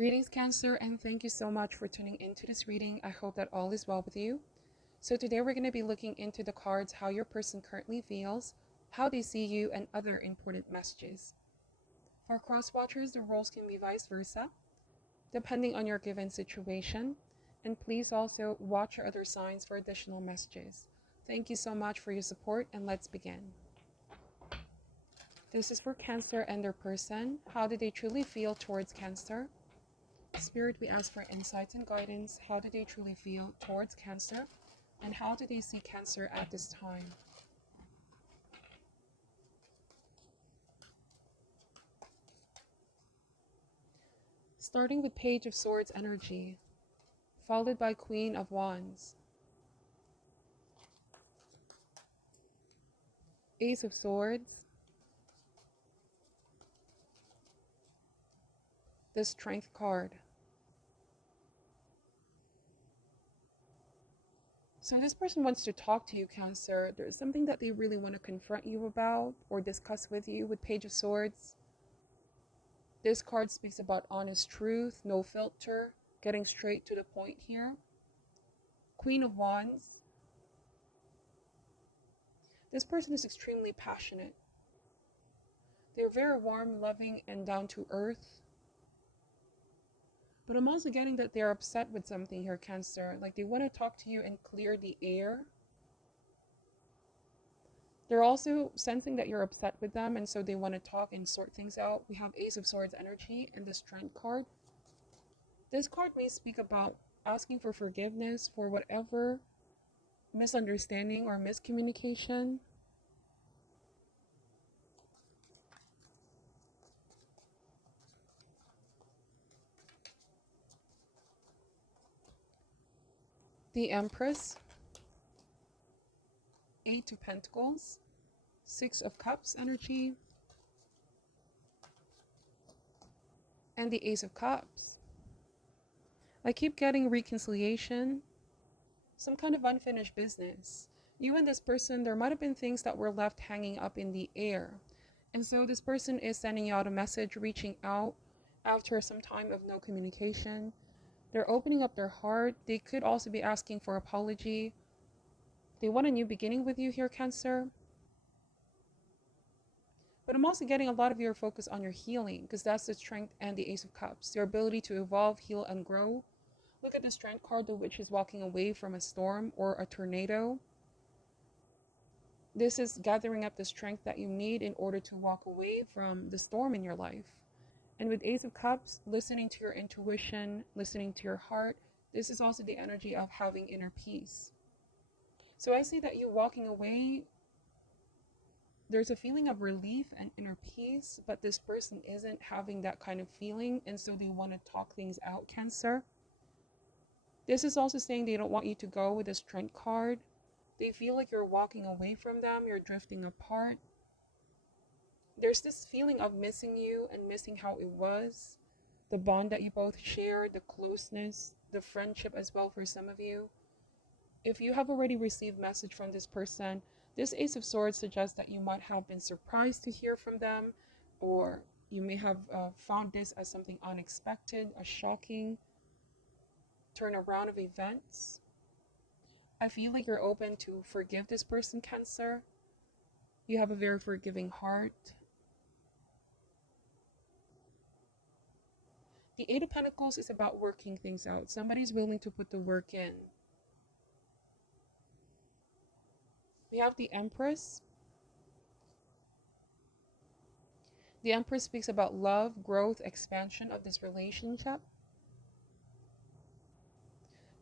Greetings, Cancer, and thank you so much for tuning into this reading. I hope that all is well with you. So today we're going to be looking into the cards, how your person currently feels, how they see you, and other important messages. For cross watchers, the roles can be vice versa, depending on your given situation. And please also watch your other signs for additional messages. Thank you so much for your support, and let's begin. This is for Cancer and their person. How do they truly feel towards Cancer? Spirit, we ask for insights and guidance. How do they truly feel towards Cancer? And how do they see Cancer at this time? Starting with Page of Swords energy, followed by Queen of Wands, Ace of Swords, the Strength card. So this person wants to talk to you, Cancer. There's something that they really want to confront you about or discuss with you with Page of Swords. This card speaks about honest truth, no filter, getting straight to the point here. Queen of Wands. This person is extremely passionate. They're very warm, loving, and down to earth. But I'm also getting that they're upset with something here, Cancer. Like they want to talk to you and clear the air. They're also sensing that you're upset with them, and so they want to talk and sort things out. We have Ace of Swords energy and the Strength card. This card may speak about asking for forgiveness for whatever misunderstanding or miscommunication. The Empress, Eight of Pentacles, Six of Cups energy, and the Ace of Cups. I keep getting reconciliation, some kind of unfinished business. You and this person, there might have been things that were left hanging up in the air. And so this person is sending you out a message, reaching out after some time of no communication. They're opening up their heart. They could also be asking for apology. They want a new beginning with you here, Cancer. But I'm also getting a lot of your focus on your healing, because that's the Strength and the Ace of Cups. Your ability to evolve, heal, and grow. Look at the Strength card, the witch is walking away from a storm or a tornado. This is gathering up the strength that you need in order to walk away from the storm in your life. And with Ace of Cups, listening to your intuition, listening to your heart, this is also the energy of having inner peace. So I see that you walking away, there's a feeling of relief and inner peace, but this person isn't having that kind of feeling, and so they want to talk things out, Cancer. This is also saying they don't want you to go with the Strength card. They feel like you're walking away from them, you're drifting apart. There's this feeling of missing you and missing how it was, the bond that you both share, the closeness, the friendship as well for some of you. If you have already received message from this person, this Ace of Swords suggests that you might have been surprised to hear from them, or you may have found this as something unexpected, a shocking turnaround of events. I feel like you're open to forgive this person, Cancer. You have a very forgiving heart. The Eight of Pentacles is about working things out. Somebody's willing to put the work in. We have the Empress. The Empress speaks about love, growth, expansion of this relationship.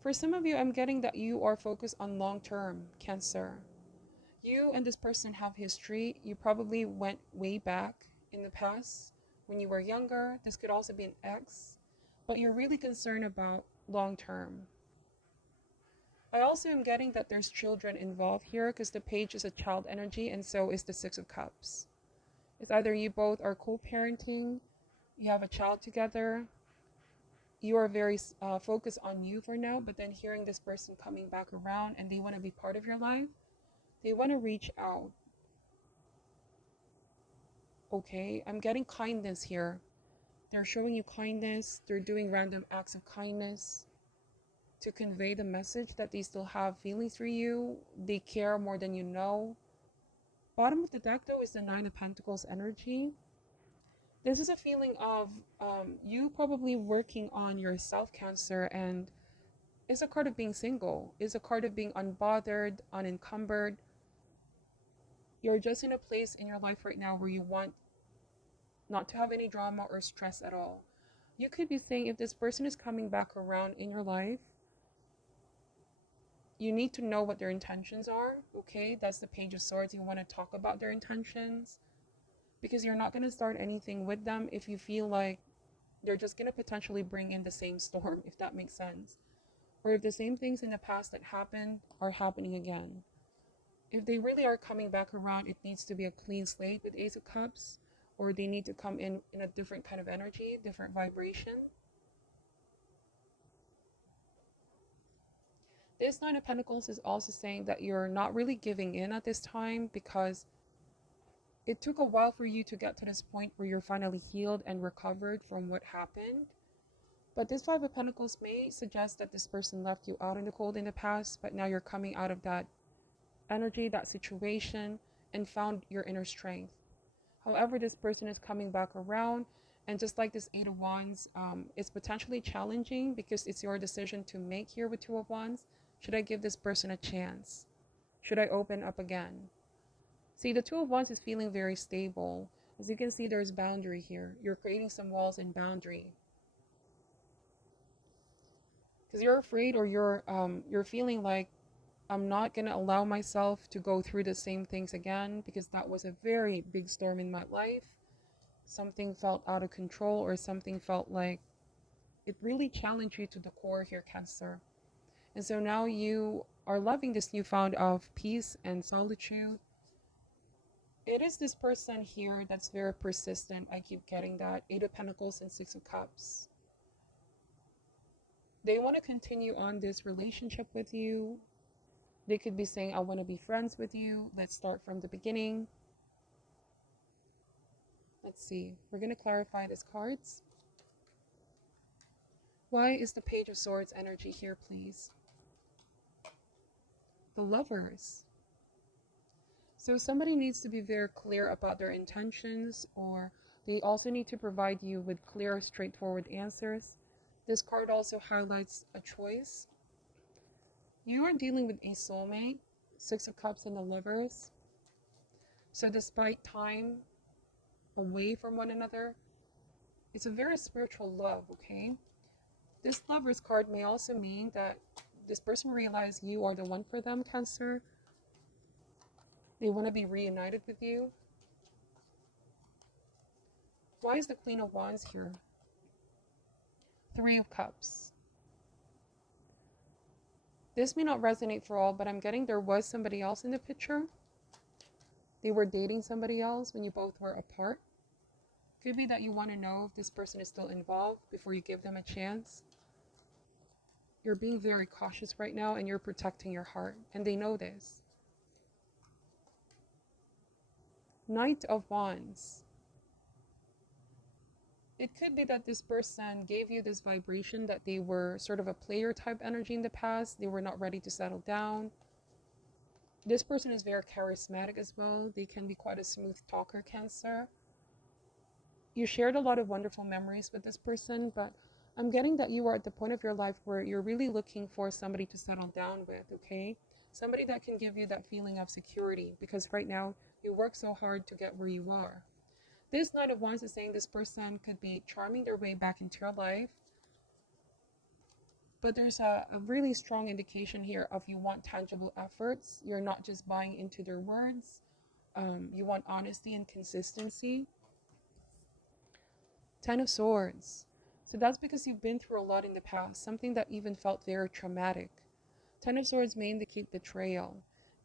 For some of you, I'm getting that you are focused on long-term, Cancer. You and this person have history. You probably went way back in the past when you were younger. This could also be an ex, but you're really concerned about long-term. I also am getting that there's children involved here, because the page is a child energy, and so is the Six of Cups. It's either you both are co-parenting, you have a child together, you are very focused on you for now, but then hearing this person coming back around and they want to be part of your life, they want to reach out. Okay, I'm getting kindness here. They're showing you kindness. They're doing random acts of kindness to convey the message that they still have feelings for you. They care more than you know. Bottom of the deck, though, is the Nine of Pentacles energy. This is a feeling of you probably working on yourself, Cancer, and it's a card of being single. It's a card of being unbothered, unencumbered. You're just in a place in your life right now where you want not to have any drama or stress at all. You could be saying if this person is coming back around in your life, you need to know what their intentions are, okay? That's the Page of Swords. You want to talk about their intentions because you're not going to start anything with them if you feel like they're just going to potentially bring in the same storm, if that makes sense. Or if the same things in the past that happened are happening again. If they really are coming back around, it needs to be a clean slate with Ace of Cups, or they need to come in a different kind of energy, different vibration. This Nine of Pentacles is also saying that you're not really giving in at this time because it took a while for you to get to this point where you're finally healed and recovered from what happened. But this Five of Pentacles may suggest that this person left you out in the cold in the past, but now you're coming out of that energy, that situation, and found your inner strength. However, this person is coming back around, and just like this Eight of Wands, it's potentially challenging because it's your decision to make here with Two of Wands. Should I give this person a chance? Should I open up again? See, the Two of Wands is feeling very stable. As you can see, there's boundary here. You're creating some walls and boundary because you're afraid, or you're feeling like I'm not going to allow myself to go through the same things again because that was a very big storm in my life. Something felt out of control, or something felt like it really challenged you to the core here, Cancer. And so now you are loving this newfound of peace and solitude. It is this person here that's very persistent. I keep getting that. Eight of Pentacles and Six of Cups. They want to continue on this relationship with you. They could be saying, I want to be friends with you. Let's start from the beginning. Let's see. We're going to clarify these cards. Why is the Page of Swords energy here, please? The Lovers. So somebody needs to be very clear about their intentions, or they also need to provide you with clear, straightforward answers. This card also highlights a choice. You are dealing with a soulmate, Six of Cups and the Lovers. So despite time away from one another, it's a very spiritual love, okay? This Lovers card may also mean that this person realizes you are the one for them, Cancer. They want to be reunited with you. Why is the Queen of Wands here? Three of Cups. This may not resonate for all, but I'm getting there was somebody else in the picture. They were dating somebody else when you both were apart. Could be that you want to know if this person is still involved before you give them a chance. You're being very cautious right now, and you're protecting your heart, and they know this. Knight of Wands. It could be that this person gave you this vibration that they were sort of a player type energy in the past. They were not ready to settle down. This person is very charismatic as well. They can be quite a smooth talker, Cancer. You shared a lot of wonderful memories with this person, but I'm getting that you are at the point of your life where you're really looking for somebody to settle down with, okay? Somebody that can give you that feeling of security, because right now you work so hard to get where you are. This Knight of Wands is saying this person could be charming their way back into your life. But there's a really strong indication here of you want tangible efforts. You're not just buying into their words. You want honesty and consistency. Ten of Swords. So that's because you've been through a lot in the past. Something that even felt very traumatic. Ten of Swords may indicate betrayal.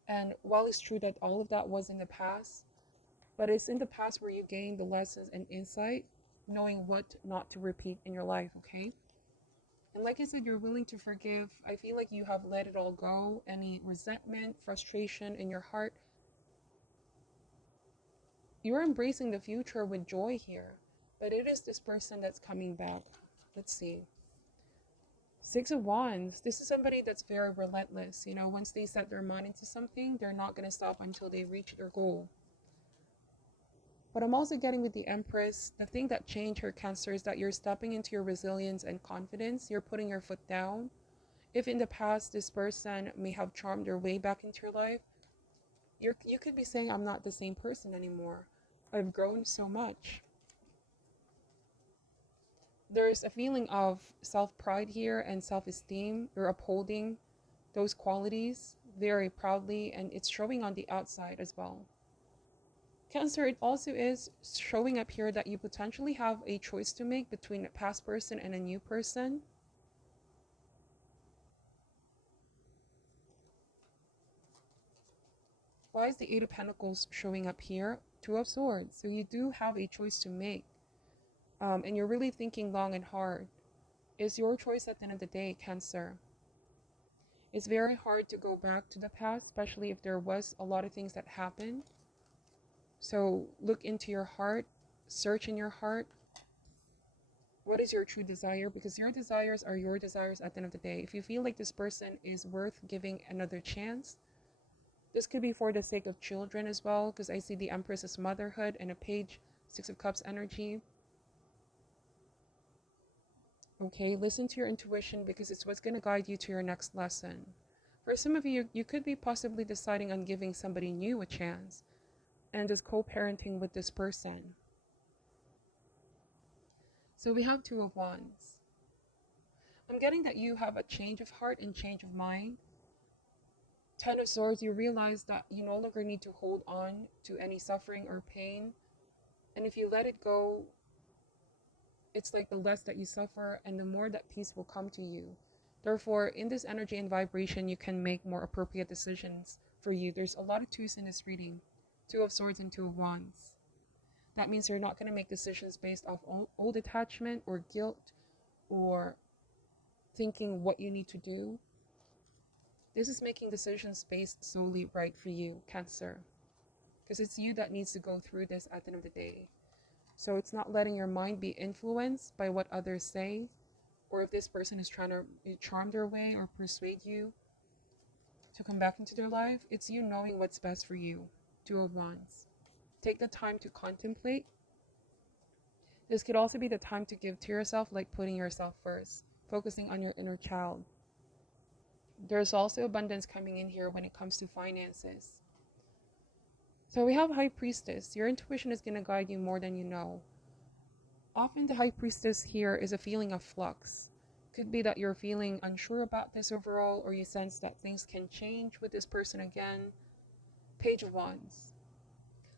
And while it's true that all of that was in the past, but it's in the past where you gain the lessons and insight, knowing what not to repeat in your life, okay? And like I said, you're willing to forgive. I feel like you have let it all go. Any resentment, frustration in your heart. You're embracing the future with joy here. But it is this person that's coming back. Let's see. Six of Wands. This is somebody that's very relentless. You know, once they set their mind into something, they're not going to stop until they reach their goal. But I'm also getting with the Empress, the thing that changed her, Cancer, is that you're stepping into your resilience and confidence. You're putting your foot down. If in the past this person may have charmed their way back into your life, you could be saying, I'm not the same person anymore. I've grown so much. There's a feeling of self-pride here and self-esteem. You're upholding those qualities very proudly, and it's showing on the outside as well. Cancer, it also is showing up here that you potentially have a choice to make between a past person and a new person. Why is the Eight of Pentacles showing up here? Two of Swords. So you do have a choice to make. And you're really thinking long and hard. It's your choice at the end of the day, Cancer. It's very hard to go back to the past, especially if there was a lot of things that happened. So look into your heart, search in your heart. What is your true desire? Because your desires are your desires at the end of the day. If you feel like this person is worth giving another chance, this could be for the sake of children as well, because I see the Empress as motherhood and a Page, Six of Cups energy. Okay, listen to your intuition because it's what's going to guide you to your next lesson. For some of you, you could be possibly deciding on giving somebody new a chance and just co-parenting with this person. So we have Two of Wands. I'm getting that you have a change of heart and change of mind. Ten of Swords, you realize that you no longer need to hold on to any suffering or pain. And if you let it go, it's like the less that you suffer and the more that peace will come to you. Therefore, in this energy and vibration, you can make more appropriate decisions for you. There's a lot of twos in this reading. Two of Swords and Two of Wands. That means you're not going to make decisions based off old attachment or guilt or thinking what you need to do. This is making decisions based solely right for you, Cancer. Because it's you that needs to go through this at the end of the day. So it's not letting your mind be influenced by what others say, or if this person is trying to charm their way or persuade you to come back into their life. It's you knowing what's best for you. Two of Wands. Take the time to contemplate. This could also be the time to give to yourself, like putting yourself first, focusing on your inner child. There's also abundance coming in here when it comes to finances. So we have High Priestess. Your intuition is going to guide you more than you know. Often the High Priestess here is a feeling of flux. Could be that you're feeling unsure about this overall, or you sense that things can change with this person again. Page of Wands.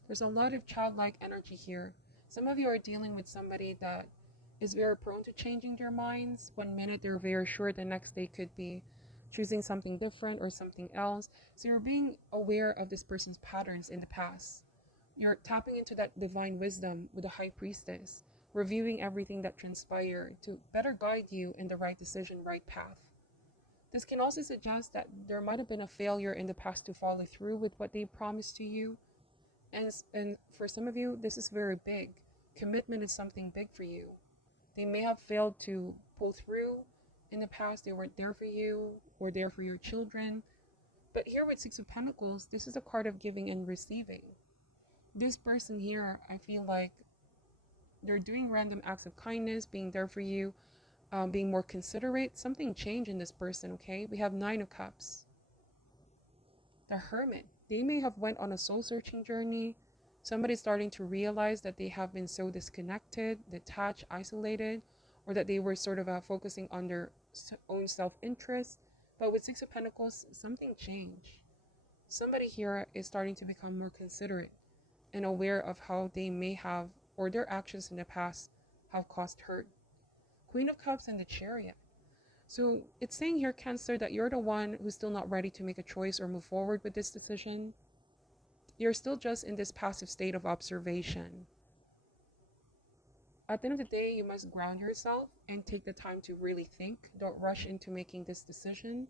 There's a lot of childlike energy here. Some of you are dealing with somebody that is very prone to changing their minds. One minute they're very sure, the next they could be choosing something different or something else. So you're being aware of this person's patterns in the past. You're tapping into that divine wisdom with the High Priestess, reviewing everything that transpired to better guide you in the right decision, right path. This can also suggest that there might have been a failure in the past to follow through with what they promised to you. And for some of you, this is very big. Commitment is something big for you. They may have failed to pull through in the past. They weren't there for you or there for your children. But here with Six of Pentacles, this is a card of giving and receiving. This person here, I feel like they're doing random acts of kindness, being there for you, being more considerate. Something changed in this person, okay? We have Nine of Cups. The Hermit. They may have went on a soul-searching journey. Somebody's starting to realize that they have been so disconnected, detached, isolated, or that they were sort of focusing on their own self-interest. But with Six of Pentacles, something changed. Somebody here is starting to become more considerate and aware of how they may have, or their actions in the past have caused hurt. Queen of Cups and the Chariot. So it's saying here, Cancer, that you're the one who's still not ready to make a choice or move forward with this decision. You're still just in this passive state of observation. At the end of the day, you must ground yourself and take the time to really think. Don't rush into making this decision.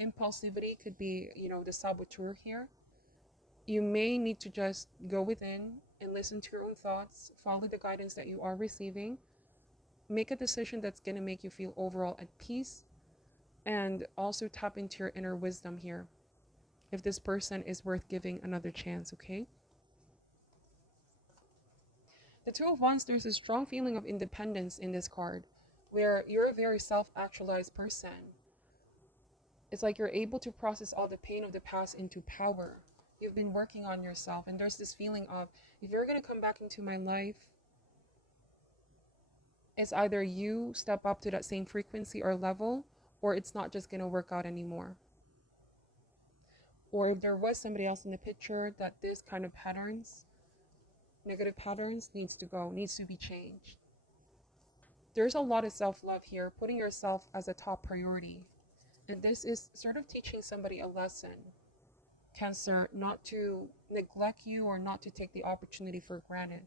Impulsivity could be, the saboteur here. You may need to just go within and listen to your own thoughts, follow the guidance that you are receiving, make a decision that's going to make you feel overall at peace, and also tap into your inner wisdom here if this person is worth giving another chance, okay? The Two of Wands, there's a strong feeling of independence in this card where you're a very self actualized person. It's like you're able to process all the pain of the past into power. You've been working on yourself, and there's this feeling of if you're going to come back into my life, it's either you step up to that same frequency or level, or it's not just going to work out anymore. Or if there was somebody else in the picture, that this kind of patterns, negative patterns, needs to go, needs to be changed. There's a lot of self-love here, putting yourself as a top priority. And this is sort of teaching somebody a lesson, Cancer, not to neglect you or not to take the opportunity for granted.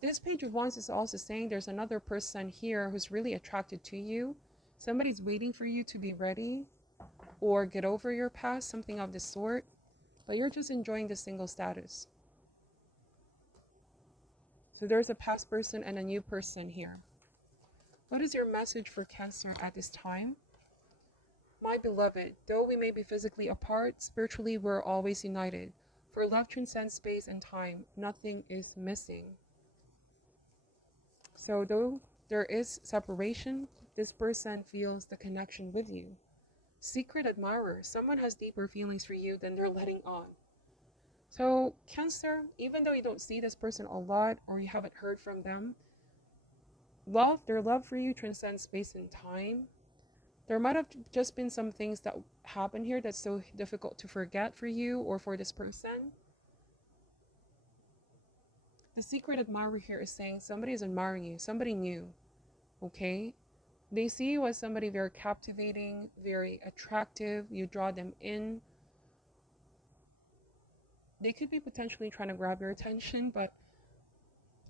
This Page of Wands is also saying there's another person here who's really attracted to you. Somebody's waiting for you to be ready or get over your past, something of this sort. But you're just enjoying the single status. So there's a past person and a new person here. What is your message for Cancer at this time? My beloved, though we may be physically apart, spiritually we're always united. For love transcends space and time, nothing is missing. So though there is separation, this person feels the connection with you. Secret admirer, someone has deeper feelings for you than they're letting on. So Cancer, even though you don't see this person a lot or you haven't heard from them, their love for you transcends space and time. There might have just been some things that happened here that's so difficult to forget for you or for this person. The secret admirer here is saying somebody is admiring you, somebody new, okay? They see you as somebody very captivating, very attractive. You draw them in. They could be potentially trying to grab your attention, but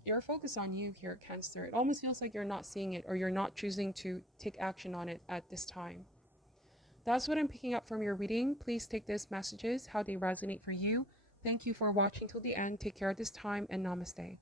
you're focused on you here, Cancer. It almost feels like you're not seeing it or you're not choosing to take action on it at this time. That's what I'm picking up from your reading. Please take these messages, how they resonate for you. Thank you for watching till the end. Take care at this time and namaste.